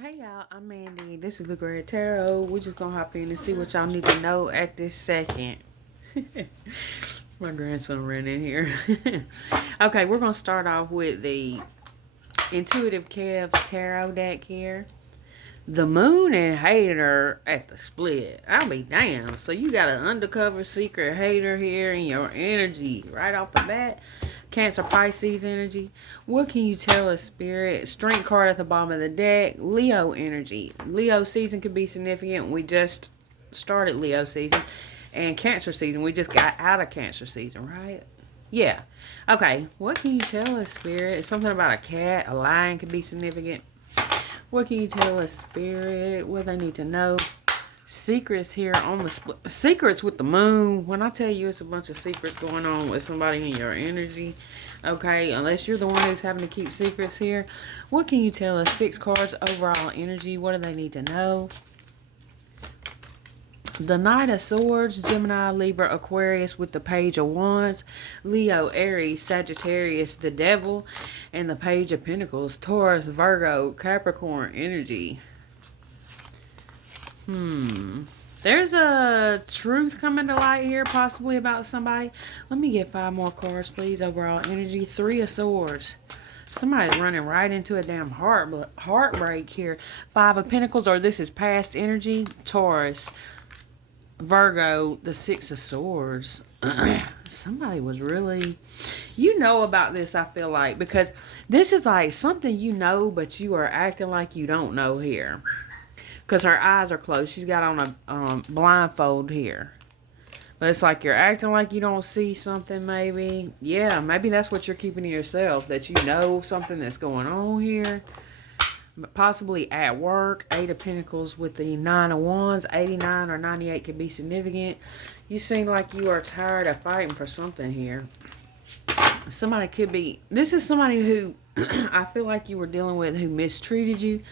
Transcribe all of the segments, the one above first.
Hey y'all, I'm Mandy. This is Luca Tarot. We're just gonna hop in and see what y'all need to know at this second. My grandson ran in here. Okay, we're gonna start off with the Intuitive Kev Tarot deck here. The moon and hater at the split. I'll be damned. So you got an undercover secret hater here in your energy right off the bat. Cancer Pisces energy. What can you tell us, Spirit? Strength card at the bottom of the deck. Leo energy. Leo season could be significant. We just started Leo season. And Cancer season. We just got out of Cancer season, right? Yeah. Okay. What can you tell us, Spirit? Something about a cat, a lion could be significant. What can you tell us, Spirit? What they need to know? Secrets here on the split. Secrets with the moon. When I tell you it's a bunch of secrets going on with somebody in your energy. Okay, unless you're the one who's having to keep secrets here. What can you tell us? 6 cards overall energy. What do they need to know? The Knight of Swords, Gemini, Libra, Aquarius with the Page of Wands, Leo, Aries, Sagittarius, the Devil, and the Page of Pentacles, Taurus, Virgo, Capricorn energy. There's a truth coming to light here, possibly about somebody. Let me get 5 more cards, please. Overall energy, 3 of Swords. Somebody's running right into a damn heartbreak here. 5 of Pentacles, or this is past energy, Taurus, Virgo, the 6 of Swords. Somebody was really, you know about this, I feel like, because this is like something you know, but you are acting like you don't know here. Because her eyes are closed. She's got on a blindfold here. But it's like you're acting like you don't see something, maybe. Yeah, maybe that's what you're keeping to yourself, that you know something that's going on here. Possibly at work. 8 of Pentacles with the 9 of Wands. 89 or 98 could be significant. You seem like you are tired of fighting for something here. Somebody could be, this is somebody who I feel like you were dealing with who mistreated you.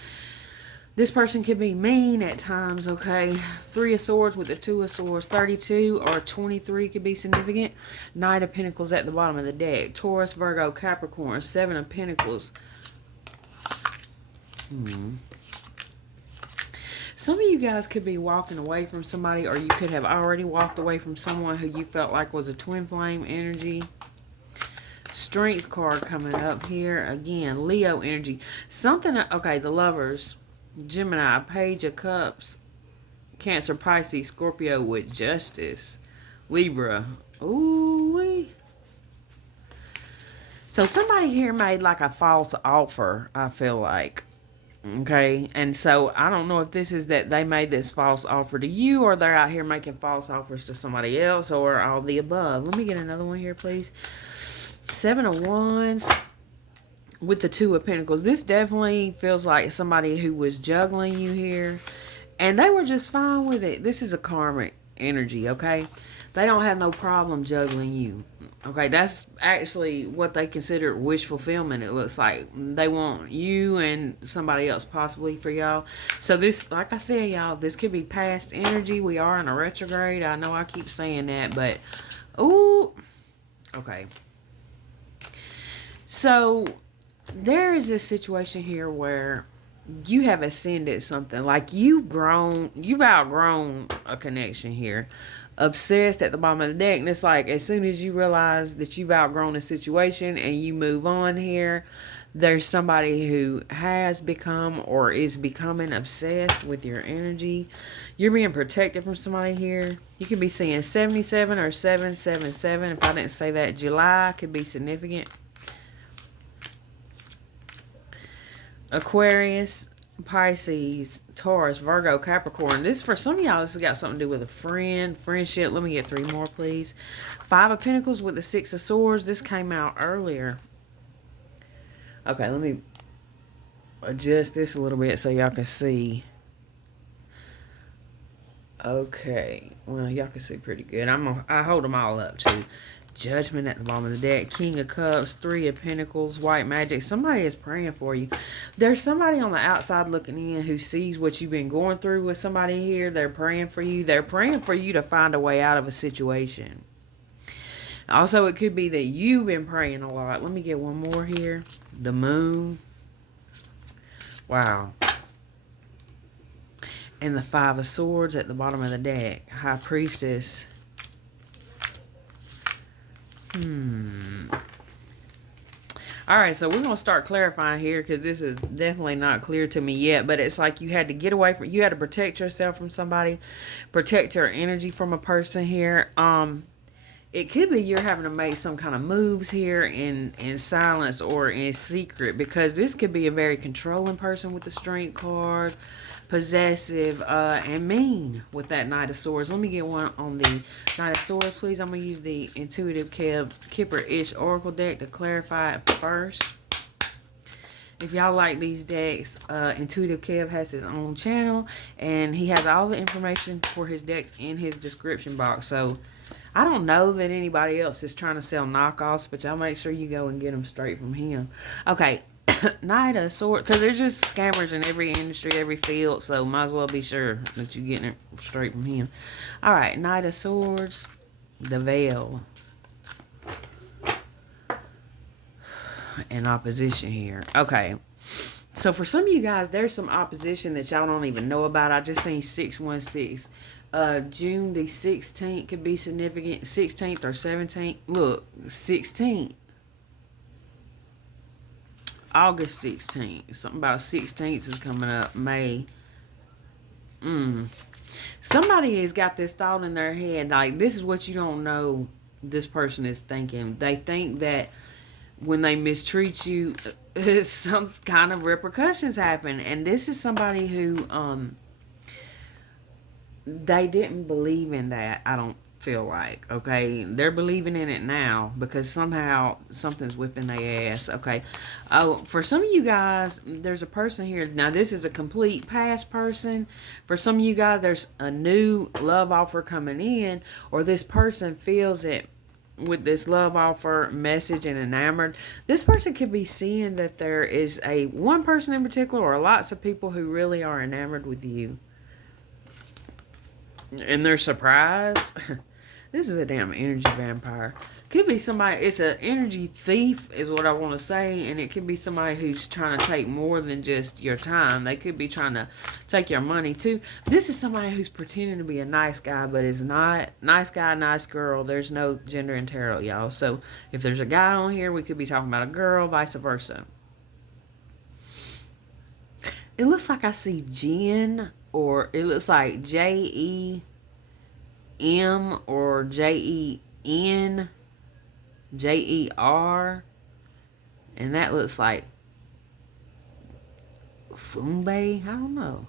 This person could be mean at times, okay? 3 of Swords with the 2 of Swords. 32 or 23 could be significant. Knight of Pentacles at the bottom of the deck. Taurus, Virgo, Capricorn. 7 of Pentacles. Some of you guys could be walking away from somebody, or you could have already walked away from someone who you felt like was a twin flame energy. Strength card coming up here. Again, Leo energy. Something, okay, the Lovers. Gemini, Page of Cups, Cancer, Pisces, Scorpio with Justice, Libra. Ooh-wee. So somebody here made like a false offer, I feel like. Okay, and so I don't know if this is that they made this false offer to you, or they're out here making false offers to somebody else, or all the above. Let me get another one here, please. 7 of Wands with the 2 of Pentacles. This definitely feels like somebody who was juggling you here, and they were just fine with it. This is a karmic energy, okay? They don't have no problem juggling you. Okay, that's actually what they consider wish fulfillment. It looks like they want you and somebody else possibly for y'all. So this, like I said, y'all, this could be past energy. We are in a retrograde. I know I keep saying that, but ooh, okay. So there is this situation here where you have ascended something, like you've outgrown a connection here. Obsessed at the bottom of the deck, and it's like as soon as you realize that you've outgrown a situation and you move on here, there's somebody who has become or is becoming obsessed with your energy. You're being protected from somebody here. You could be seeing 77 or 777. If I didn't say that, July could be significant. Aquarius, Pisces, Taurus, Virgo, Capricorn. This, for some of y'all, this has got something to do with a friendship. Let me get 3 more, please. 5 of Pentacles with the 6 of Swords. This came out earlier. Okay, let me adjust this a little bit so y'all can see. Okay, well, y'all can see pretty good. I hold them all up too. Judgment at the bottom of the deck. King of Cups, 3 of Pentacles, White Magic. Somebody is praying for you. There's somebody on the outside looking in who sees what you've been going through with somebody here. They're praying for you. They're praying for you to find a way out of a situation. Also, it could be that you've been praying a lot. Let me get one more here. The Moon. Wow. And the Five of Swords at the bottom of the deck. High Priestess. Alright, so we're going to start clarifying here because this is definitely not clear to me yet. But it's like you had to get away from... You had to protect yourself from somebody. Protect your energy from a person here. It could be you're having to make some kind of moves here in silence or in secret. Because this could be a very controlling person with the Strength card. Possessive and mean with that Knight of Swords. Let me get one on the Knight of Swords, please. I'm going to use the Intuitive Kipper-ish Oracle deck to clarify it first. If y'all like these decks, Intuitive Kev has his own channel, and he has all the information for his decks in his description box. So, I don't know that anybody else is trying to sell knockoffs, but y'all make sure you go and get them straight from him. Okay. Knight of Swords, because there's just scammers in every industry, every field, so might as well be sure that you're getting it straight from him. Alright, Knight of Swords, the Veil, and opposition here. Okay, so for some of you guys, there's some opposition that y'all don't even know about. I just seen 616. June the 16th could be significant, 16th or 17th. Look, 16th. August 16th. Something about 16th is coming up. May. Somebody has got this thought in their head. Like, this is what you don't know this person is thinking. They think that when they mistreat you, some kind of repercussions happen. And this is somebody who, they didn't believe in that, I don't feel like. Okay, they're believing in it now because somehow something's whipping their ass. Okay, oh, for some of you guys, there's a person here. Now this is a complete past person. For some of you guys, there's a new love offer coming in, or this person feels it with this love offer message and enamored. This person could be seeing that there is a one person in particular, or lots of people who really are enamored with you, and they're surprised. This is a damn energy vampire. Could be somebody, it's an energy thief is what I want to say. And it could be somebody who's trying to take more than just your time. They could be trying to take your money too. This is somebody who's pretending to be a nice guy, but is not. Nice guy, nice girl. There's no gender in tarot, y'all. So if there's a guy on here, we could be talking about a girl, vice versa. It looks like I see Jen, or it looks like Jem or Jen, Jer, and that looks like Fumbe. I don't know.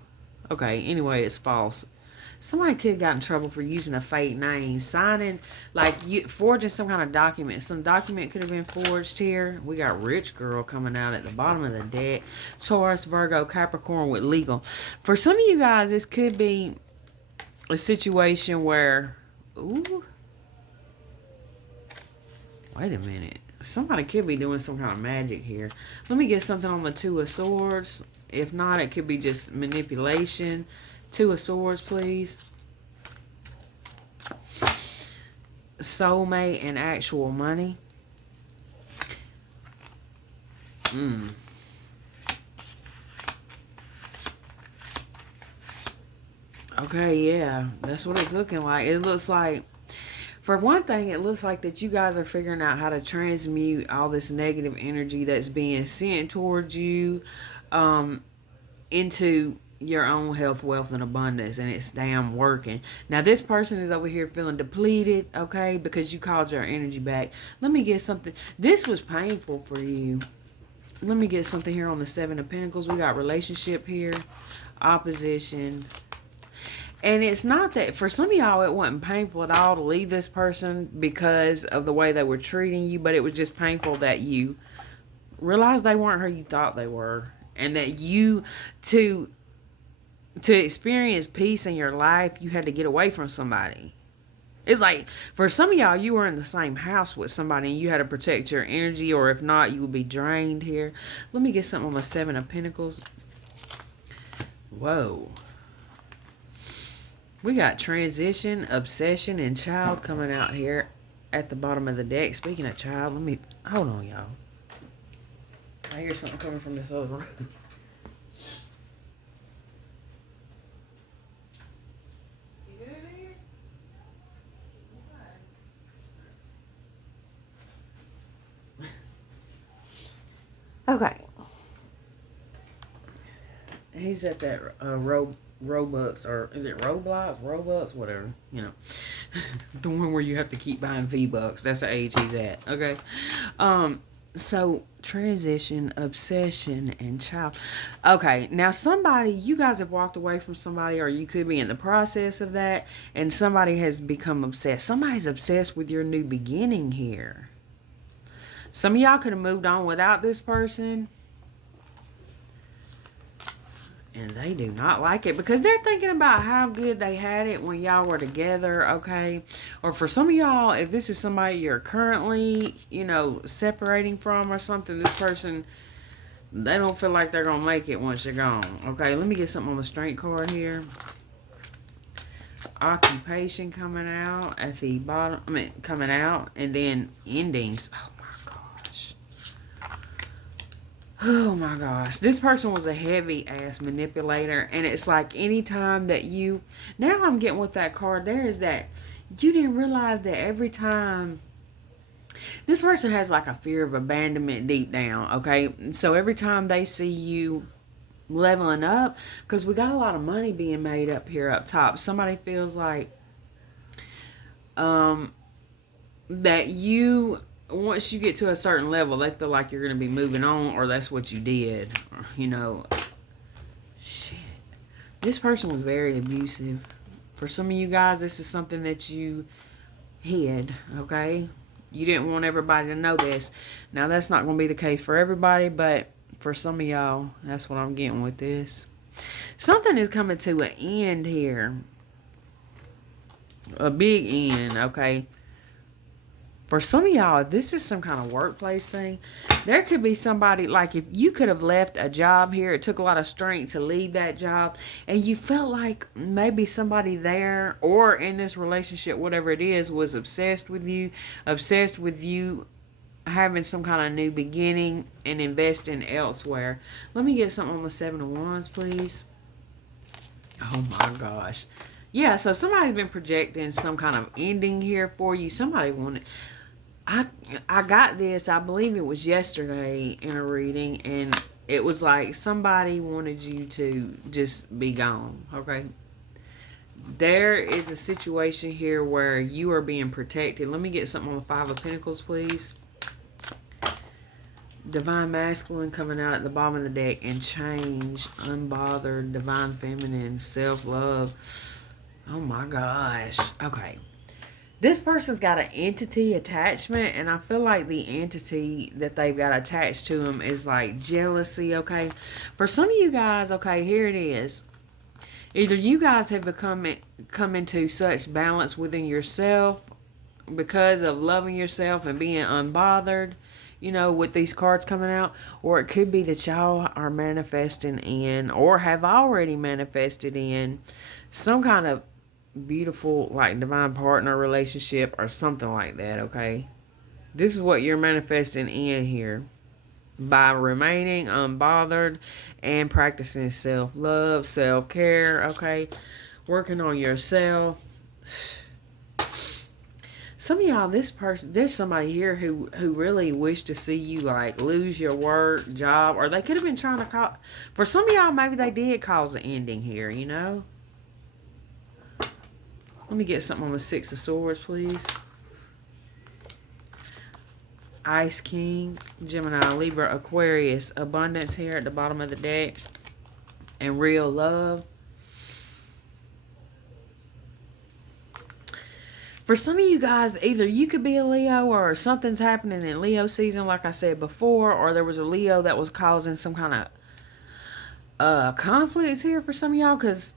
Okay, anyway, it's false. Somebody could have gotten in trouble for using a fake name, signing, like forging some kind of document. Some document could have been forged here. We got Rich Girl coming out at the bottom of the deck. Taurus, Virgo, Capricorn with legal. For some of you guys, this could be a situation where, ooh, wait a minute. Somebody could be doing some kind of magic here. Let me get something on the Two of Swords. If not, it could be just manipulation. Two of Swords, please. Soulmate and actual money. Okay, yeah. That's what it's looking like. It looks like, for one thing, it looks like that you guys are figuring out how to transmute all this negative energy that's being sent towards you into your own health, wealth, and abundance, and it's damn working. Now, this person is over here feeling depleted, okay, because you called your energy back. Let me get something. This was painful for you. Let me get something here on the Seven of Pentacles. We got relationship here, opposition. And it's not that, for some of y'all, it wasn't painful at all to leave this person because of the way they were treating you, but it was just painful that you realized they weren't who you thought they were. And that you, to experience peace in your life, you had to get away from somebody. It's like, for some of y'all, you were in the same house with somebody and you had to protect your energy, or if not, you would be drained here. Let me get something on the Seven of Pentacles. Whoa. We got transition, obsession, and child coming out here at the bottom of the deck. Speaking of child, let me, hold on, y'all. I hear something coming from this other room. He's at that Robux, or is it Robux, whatever, you know. The one where you have to keep buying V-Bucks. That's the age he's at. Okay. So transition, obsession, and child. Okay, now somebody, you guys have walked away from somebody, or you could be in the process of that, and somebody has become obsessed. Somebody's obsessed with your new beginning here. Some of y'all could have moved on without this person, and they do not like it because they're thinking about how good they had it when y'all were together, okay? Or for some of y'all, if this is somebody you're currently, you know, separating from or something, this person, they don't feel like they're going to make it once you're gone, okay? Let me get something on the strength card here. Occupation coming out at the bottom, coming out, and then endings. Oh my gosh. This person was a heavy ass manipulator. And it's like anytime that you... Now I'm getting with that card there is that you didn't realize that every time... This person has like a fear of abandonment deep down, okay? So every time they see you leveling up, because we got a lot of money being made up here up top. Somebody feels like that you... Once you get to a certain level, they feel like you're going to be moving on, or that's what you did. Or, you know, shit. This person was very abusive. For some of you guys, this is something that you hid, okay? You didn't want everybody to know this. Now, that's not going to be the case for everybody, but for some of y'all, that's what I'm getting with this. Something is coming to an end here. A big end, okay? For some of y'all, if this is some kind of workplace thing, there could be somebody, like if you could have left a job here, it took a lot of strength to leave that job, and you felt like maybe somebody there or in this relationship, whatever it is, was obsessed with you having some kind of new beginning and investing elsewhere. Let me get something on the Seven of Wands, please. Oh my gosh. Yeah, so somebody's been projecting some kind of ending here for you. Somebody wanted... I got this, I believe it was yesterday in a reading, and it was like somebody wanted you to just be gone, okay? There is a situation here where you are being protected. Let me get something on the Five of Pentacles, please. Divine Masculine coming out at the bottom of the deck, and change, unbothered, Divine Feminine, self-love. Oh my gosh. Okay. This person's got an entity attachment, and I feel like the entity that they've got attached to them is like jealousy, okay? For some of you guys, okay, here it is. Either you guys have come into such balance within yourself because of loving yourself and being unbothered, you know, with these cards coming out, or it could be that y'all are manifesting in, or have already manifested in, some kind of beautiful, like, divine partner relationship or something like that, okay? This is what you're manifesting in here by remaining unbothered and practicing self-love, self-care, okay? Working on yourself. Some of y'all, there's somebody here who really wished to see you, like, lose your work, job, or they could have been trying to call... For some of y'all, maybe they did cause an ending here, you know? Let me get something on the Six of Swords, please. Ice King, Gemini, Libra, Aquarius, abundance here at the bottom of the deck, and real love. For some of you guys, either you could be a Leo, or something's happening in Leo season, like I said before, or there was a Leo that was causing some kind of conflicts here for some of y'all, because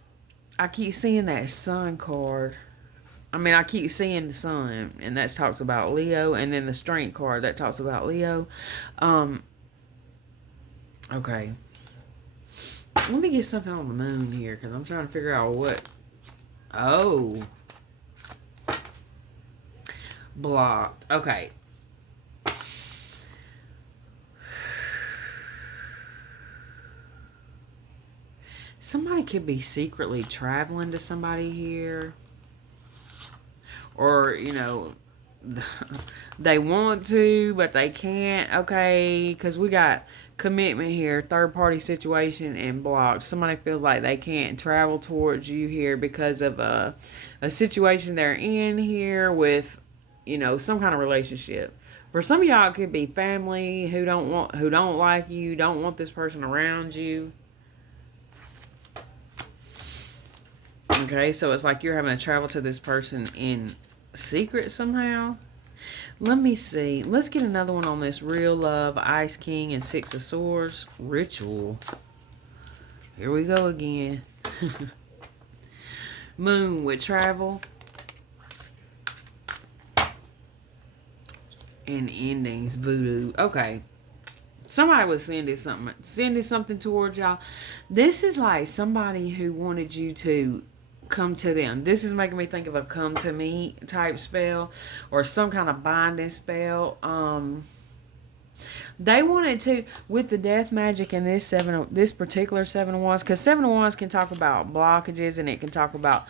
I keep seeing that Sun card. I mean, I keep seeing the Sun, and that talks about Leo, and then the Strength card, that talks about Leo. Okay. Let me get something on the Moon here, because I'm trying to figure out what... Oh. Blocked. Okay. Somebody could be secretly traveling to somebody here. Or, you know, they want to, but they can't. Okay, because we got commitment here, third party situation, and blocked. Somebody feels like they can't travel towards you here because of a situation they're in here with, some kind of relationship. For some of y'all, it could be family who don't like you, don't want this person around you. Okay, so it's like you're having to travel to this person in secret somehow. Let me see. Let's get another one on this real love, Ice King, and Six of Swords. Ritual. Here we go again. Moon with travel. And endings, voodoo. Okay. Somebody was sending something towards y'all. This is like somebody who wanted you to come to them. This is making me think of a come to me type spell or some kind of binding spell. They wanted to, with the death magic and this particular Seven of Wands, because Seven of Wands can talk about blockages and it can talk about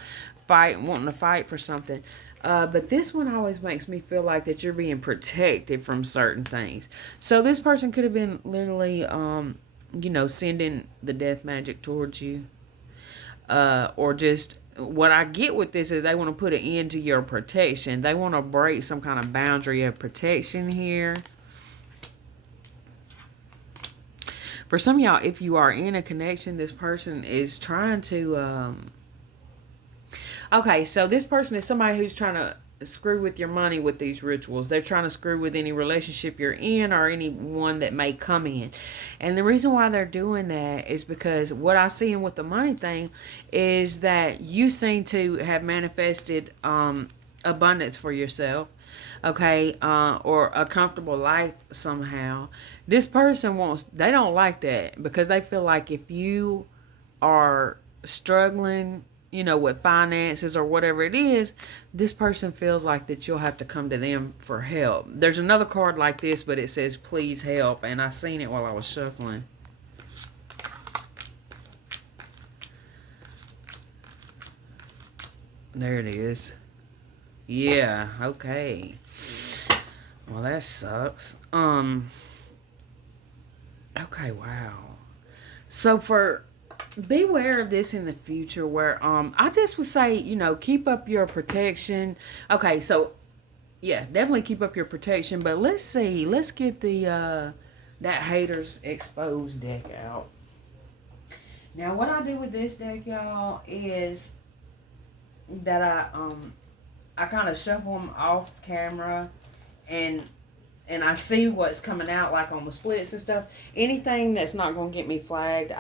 wanting to fight for something. But this one always makes me feel like that you're being protected from certain things. So this person could have been literally, sending the death magic towards you. Or just, what I get with this is they want to put an end to your protection. They want to break some kind of boundary of protection here. For some of y'all, if you are in a connection, this person is trying to... Okay, so this person is somebody who's trying to screw with your money with these rituals. They're trying to screw with any relationship you're in or anyone that may come in. And the reason why they're doing that is because what I see with the money thing is that you seem to have manifested abundance for yourself. Okay, or a comfortable life somehow. This person they don't like that because they feel like if you are struggling, with finances or whatever it is, this person feels like that you'll have to come to them for help. There's another card like this, but it says, please help. And I seen it while I was shuffling. There it is. Yeah, okay. Well, that sucks. Okay, wow. So beware of this in the future where I just would say, keep up your protection. Okay, so yeah, definitely keep up your protection, but let's see. Let's get the that haters exposed deck out. Now, what I do with this deck, y'all, is that I kind of shuffle them off camera and I see what's coming out like on the splits and stuff. Anything that's not going to get me flagged,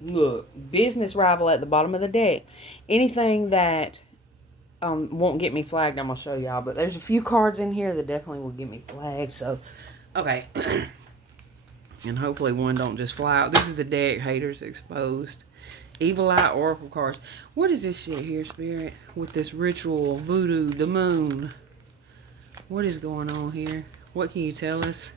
look, business rival at the bottom of the deck. Anything that won't get me flagged, I'm going to show y'all. But there's a few cards in here that definitely will get me flagged. So, okay. And hopefully one don't just fly out. This is the deck, haters exposed. Evil Eye Oracle cards. What is this shit here, Spirit? With this ritual, voodoo, the moon. What is going on here? What can you tell us?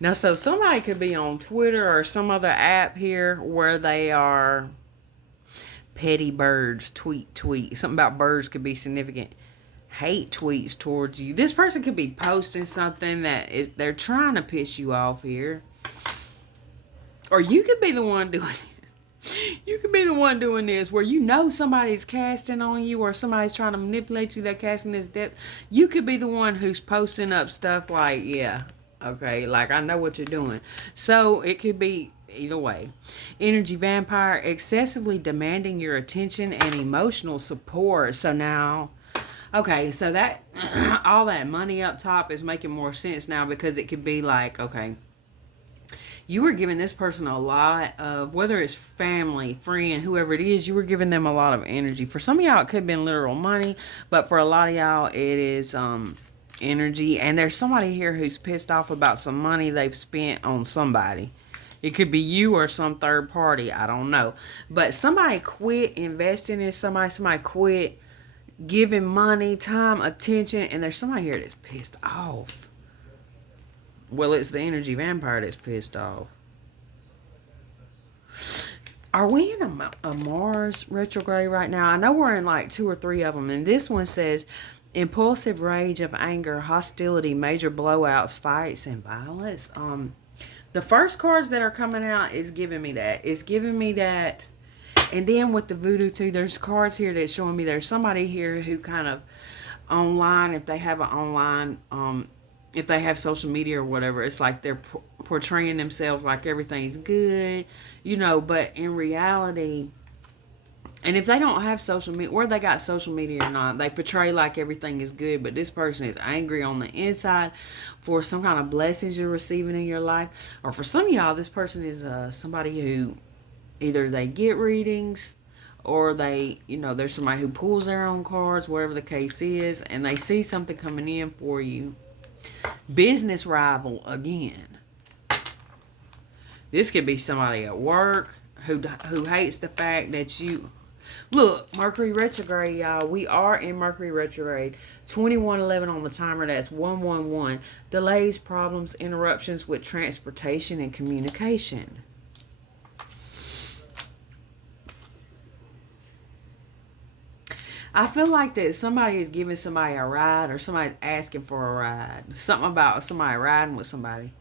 Now, so somebody could be on Twitter or some other app here where they are petty birds, tweet. Something about birds could be significant. Hate tweets towards you. This person could be posting something they're trying to piss you off here. Or you could be the one doing it. You could be the one doing this where somebody's casting on you or somebody's trying to manipulate you. They're casting this death. You could be the one who's posting up stuff like, yeah, okay, like I know what you're doing. So it could be either way. Energy vampire, excessively demanding your attention and emotional support. So now, okay, so that all that money up top is making more sense now because it could be like, okay, you were giving this person a lot of, whether it's family, friend, whoever it is, you were giving them a lot of energy. For some of y'all, it could have been literal money, but for a lot of y'all, it is energy. And there's somebody here who's pissed off about some money they've spent on somebody. It could be you or some third party. I don't know. But somebody quit investing in somebody. Somebody quit giving money, time, attention. And there's somebody here that's pissed off. Well, it's the energy vampire that's pissed off. Are we in a Mars retrograde right now? I know we're in like 2 or 3 of them, and this one says impulsive rage of anger, hostility, major blowouts, fights, and violence. The first cards that are coming out is giving me that. It's giving me that. And then with the voodoo too, there's cards here that's showing me there's somebody here who kind of online, if they have an online, if they have social media or whatever, it's like they're portraying themselves like everything's good, but in reality, and if they don't have social media, whether they got social media or not, they portray like everything is good, but this person is angry on the inside for some kind of blessings you're receiving in your life. Or for some of y'all, this person is somebody who either they get readings or there's somebody who pulls their own cards, whatever the case is, and they see something coming in for you. Business rival again. This could be somebody at work who hates the fact that you... Look, Mercury retrograde, y'all. We are in Mercury retrograde. 2111 on the timer. That's 111. Delays, problems, interruptions with transportation and communication. I feel like that somebody is giving somebody a ride or somebody's asking for a ride. Something about somebody riding with somebody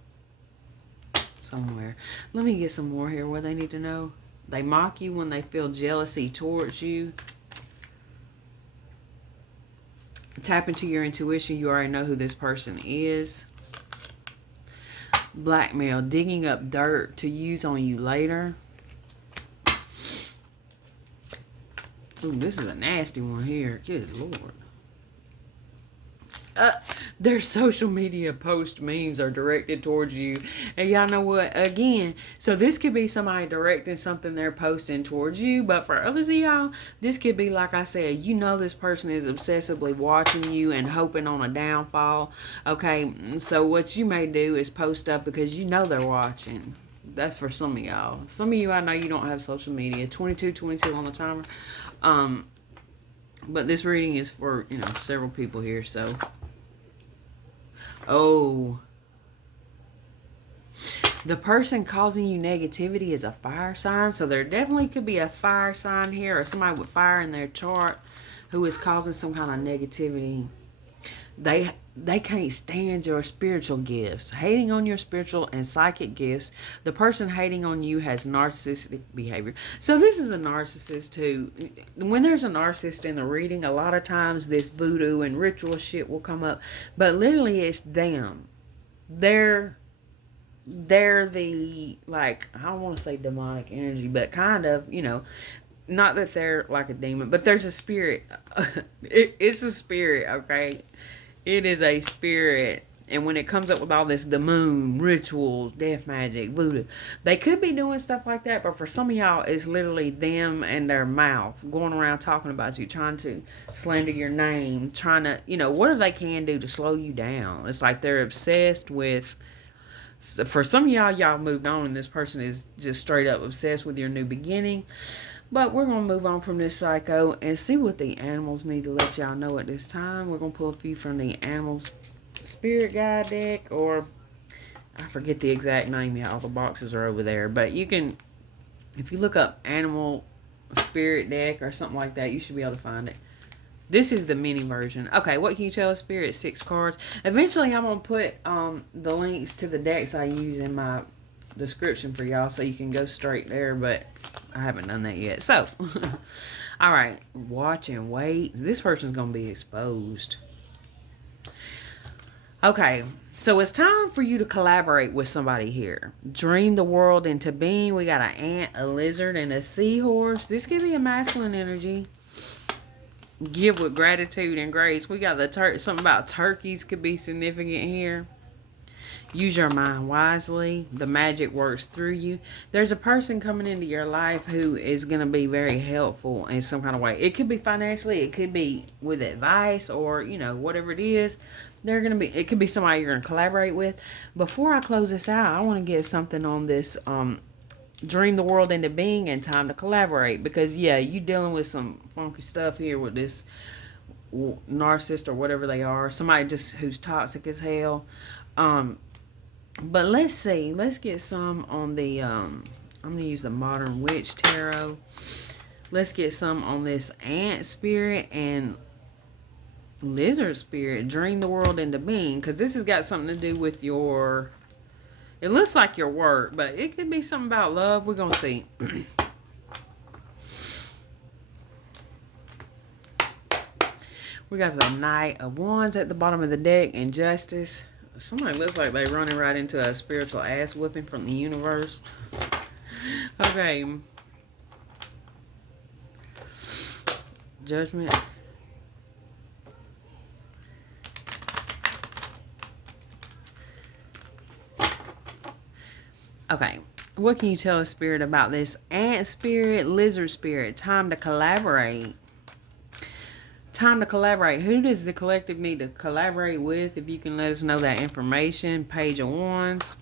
somewhere. Let me get some more here. What they need to know. They mock you when they feel jealousy towards you. Tap into your intuition. You already know who this person is. Blackmail. Digging up dirt to use on you later. Ooh, this is a nasty one here. Good Lord. Their social media post memes are directed towards you. And y'all know what? Again, so this could be somebody directing something they're posting towards you. But for others of y'all, this could be, like I said, this person is obsessively watching you and hoping on a downfall. Okay, so what you may do is post up because they're watching. That's for some of y'all. Some of you, I know you don't have social media. 22 on the timer. But this reading is for, several people here, so... Oh. The person causing you negativity is a fire sign, so there definitely could be a fire sign here, or somebody with fire in their chart who is causing some kind of negativity. They can't stand your spiritual gifts. Hating on your spiritual and psychic gifts. The person hating on you has narcissistic behavior. So this is a narcissist too. When there's a narcissist in the reading, a lot of times this voodoo and ritual shit will come up. But literally it's them. They're the, like, I don't want to say demonic energy, but kind of, not that they're like a demon, but there's a spirit. It's a spirit, okay? It is a spirit. And when it comes up with all this, the moon, rituals, death magic, voodoo, they could be doing stuff like that. But for some of y'all, it's literally them and their mouth going around talking about you, trying to slander your name, trying to, whatever they can do to slow you down. It's like they're obsessed with... For some of y'all moved on, and this person is just straight up obsessed with your new beginning. But we're going to move on from this psycho and see what the animals need to let y'all know at this time. We're going to pull a few from the animals spirit guide deck, or I forget the exact name. Yeah, all the boxes are over there. But you can, if you look up animal spirit deck or something like that, you should be able to find it. This is the mini version. Okay, what can you tell us, Spirit? 6 cards. Eventually, I'm going to put the links to the decks I use in my description for y'all so you can go straight there, but I haven't done that yet. So, all right, watch and wait. This person's going to be exposed. Okay, so it's time for you to collaborate with somebody here. Dream the world into being. We got an ant, a lizard, and a seahorse. This could be a masculine energy. Give with gratitude and grace. We got the something about turkeys could be significant here. Use your mind wisely. The magic works through you. There's a person coming into your life who is going to be very helpful in some kind of way. It could be financially. It could be with advice, or, whatever it is. It could be somebody you're going to collaborate with. Before I close this out, I want to get something on this dream the world into being and time to collaborate, because you dealing with some funky stuff here with this narcissist or whatever they are, somebody just who's toxic as hell. But let's get some on the I'm going to use the Modern Witch Tarot. Let's get some on this ant spirit and lizard spirit. Dream the world into being. Because this has got something to do with your... It looks like your work, but it could be something about love. We're going to see. We got the Knight of Wands at the bottom of the deck and Justice. Somebody looks like they're running right into a spiritual ass whipping from the universe. Okay. Judgment. Okay. What can you tell a spirit about this ant spirit, lizard spirit? Time to collaborate. Time to collaborate. Who does the collective need to collaborate with? If you can let us know that information. Page of Wands.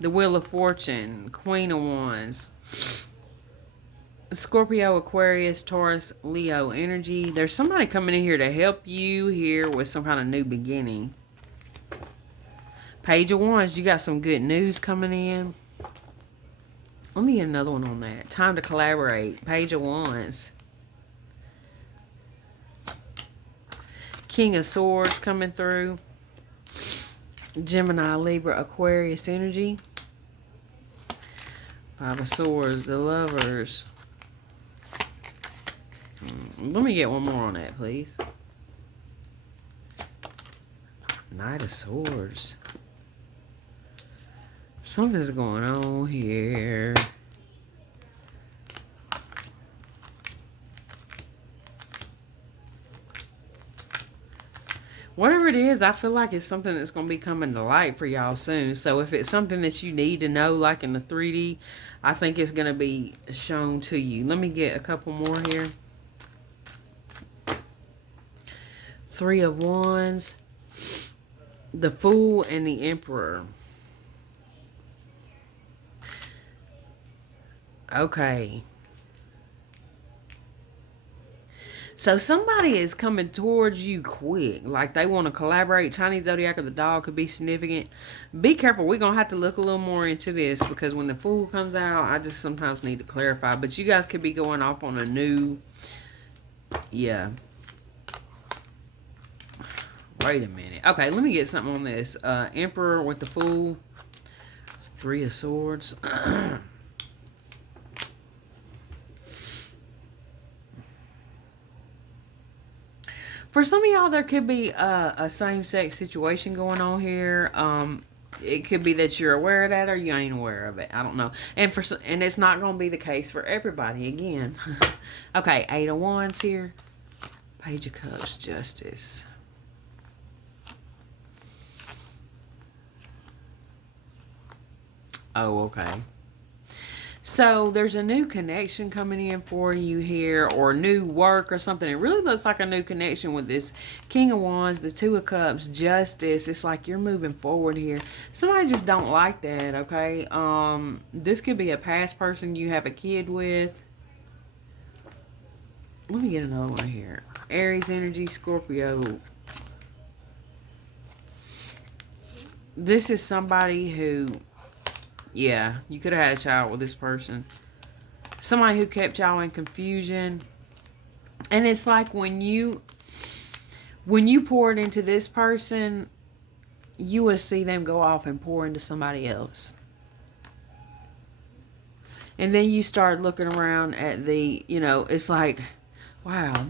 The Wheel of Fortune. Queen of Wands. Scorpio, Aquarius, Taurus, Leo energy. There's somebody coming in here to help you here with some kind of new beginning. Page of Wands. You got some good news coming in. Let me get another one on that. Time to collaborate. Page of Wands. King of Swords coming through. Gemini, Libra, Aquarius energy. Five of Swords, the Lovers. Let me get one more on that, please. Knight of Swords. Something's going on here. Whatever it is, I feel like it's something that's going to be coming to light for y'all soon. So if it's something that you need to know, like in the 3D, I think it's going to be shown to you. Let me get a couple more here. Three of Wands. The Fool and the Emperor. Okay. So somebody is coming towards you quick. Like they want to collaborate. Chinese zodiac of the dog could be significant. Be careful. We're going to have to look a little more into this. Because when the Fool comes out, I just sometimes need to clarify. But you guys could be going off on a new... Yeah. Wait a minute. Okay, let me get something on this. Emperor with the Fool. Three of Swords. For some of y'all, there could be a same-sex situation going on here. It could be that you're aware of that or you ain't aware of it. I don't know. And it's not going to be the case for everybody again. Okay, Eight of Wands here. Page of Cups, Justice. Oh, okay. So there's a new connection coming in for you here, or new work or something. It really looks like a new connection with this King of Wands, the Two of Cups, Justice. It's like you're moving forward here. Somebody just don't like that, okay? This could be a past person you have a kid with. Let me get another one here. Aries energy, Scorpio. This is somebody who... Yeah, you could have had a child with this person. Somebody who kept y'all in confusion. And it's like when you poured into this person, you will see them go off and pour into somebody else. And then you start looking around at the, it's like, wow,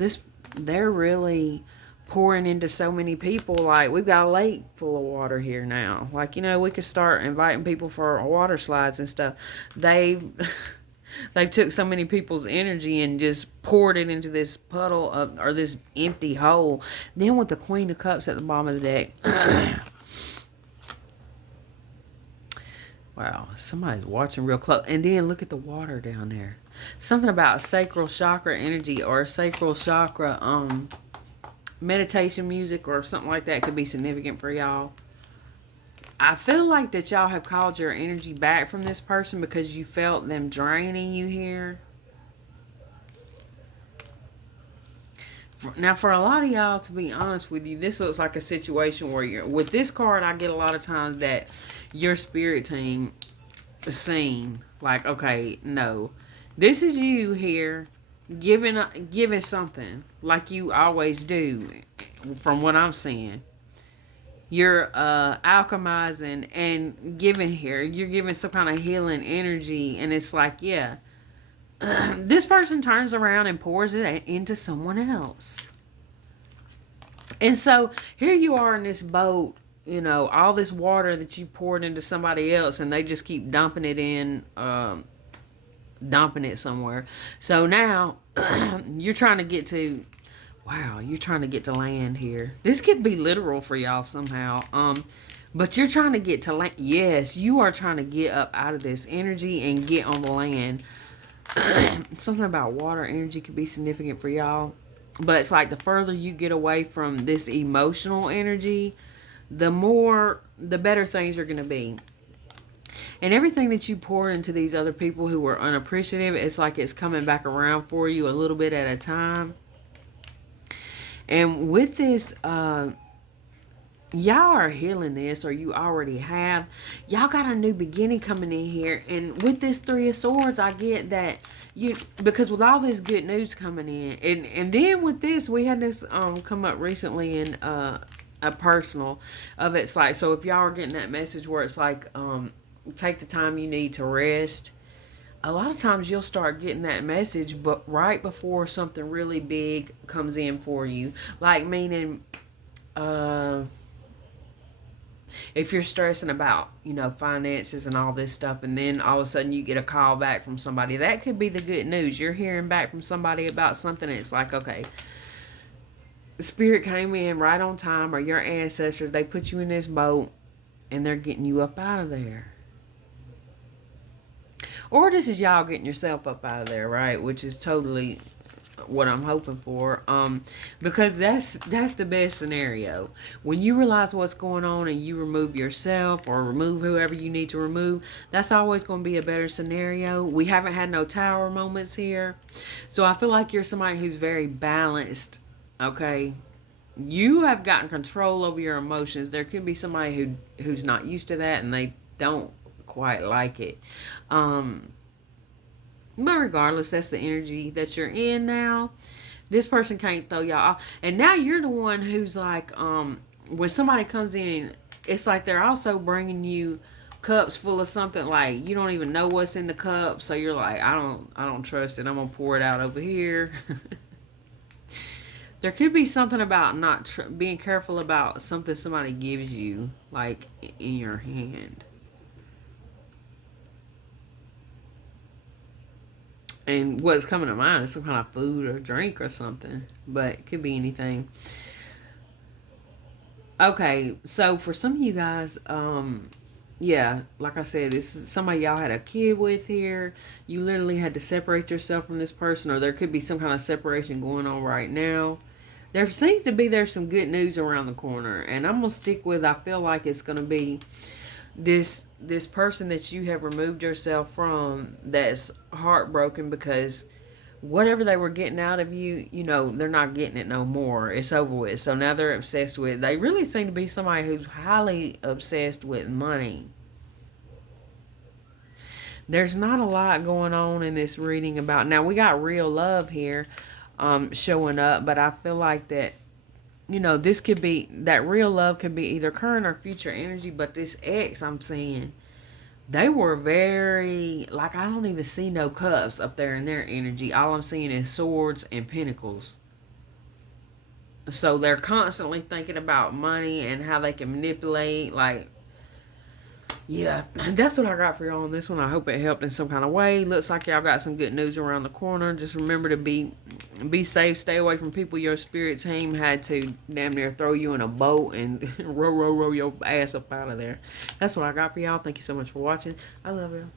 they're really pouring into so many people. Like, we've got a lake full of water here now. Like, we could start inviting people for water slides and stuff. They've took so many people's energy and just poured it into this puddle or this empty hole. Then with the Queen of Cups at the bottom of the deck. Wow, somebody's watching real close. And then look at the water down there. Something about sacral chakra energy or sacral chakra meditation music or something like that could be significant for y'all. I feel like that y'all have called your energy back from this person because you felt them draining you here. Now, for a lot of y'all, to be honest with you, this looks like a situation where with this card, I get a lot of times that your spirit team scene. Like, okay, no. This is you here giving something like you always do from what I'm seeing. You're alchemizing and giving here. You're giving some kind of healing energy and it's like, yeah. This person turns around and pours it into someone else. And so here you are in this boat, you know, all this water that you poured into somebody else, and they just keep dumping it in, dumping it somewhere. So now you're trying to get to, wow, you're trying to get to land here. This could be literal for y'all somehow. But you're trying to get to land. Yes, you are trying to get up out of this energy and get on the land. Something about water energy could be significant for y'all. But it's like the further you get away from this emotional energy, the better things are going to be. And everything that you pour into these other people who are unappreciative, it's like it's coming back around for you a little bit at a time. And with this, y'all are healing this, or you already have. Y'all got a new beginning coming in here. And with this Three of Swords, I get that because with all this good news coming in, and then with this, we had this come up recently in a personal of it's like, so if y'all are getting that message where it's like, take the time you need to rest, a lot of times you'll start getting that message, but right before something really big comes in for you. Like, meaning, if you're stressing about, you know, finances and all this stuff, and then all of a sudden you get a call back from somebody, that could be the good news. You're hearing back from somebody about something, and it's like, okay, Spirit came in right on time, or your ancestors, they put you in this boat, and they're getting you up out of there. Or this is y'all getting yourself up out of there, right? Which is totally what I'm hoping for. Because that's the best scenario. When you realize what's going on and you remove yourself or remove whoever you need to remove, that's always going to be a better scenario. We haven't had no tower moments here. So I feel like you're somebody who's very balanced, okay? You have gotten control over your emotions. There could be somebody who's not used to that and they don't quite like it. But regardless, that's the energy that you're in now. This person can't throw y'all off. And now you're the one who's like, when somebody comes in, it's like they're also bringing you cups full of something, like you don't even know what's in the cup. So you're like, I don't trust it. I'm going to pour it out over here. There could be something about not being careful about something somebody gives you, like in your hand. And what's coming to mind is some kind of food or drink or something. But it could be anything. Okay, so for some of you guys, yeah, like I said, this is somebody y'all had a kid with here. You literally had to separate yourself from this person, or there could be some kind of separation going on right now. There seems to be there's some good news around the corner. And I'm going to stick with, I feel like it's going to be this person that you have removed yourself from that's heartbroken because whatever they were getting out of you, you know, they're not getting it no more. It's over with. So now they're obsessed with, they really seem to be somebody who's highly obsessed with money. There's not a lot going on in this reading about, now we got real love here showing up, but I feel like that, you know, this could be, that real love could be either current or future energy, but this ex I'm seeing, they were very, like, I don't even see no cups up there in their energy. All I'm seeing is swords and pentacles. So they're constantly thinking about money and how they can manipulate, like, yeah, that's what I got for y'all on this one. I hope it helped in some kind of way. Looks like y'all got some good news around the corner. Just remember to be safe. Stay away from people your spirit team had to damn near throw you in a boat and row your ass up out of there. That's what I got for y'all. Thank you so much for watching. I love you.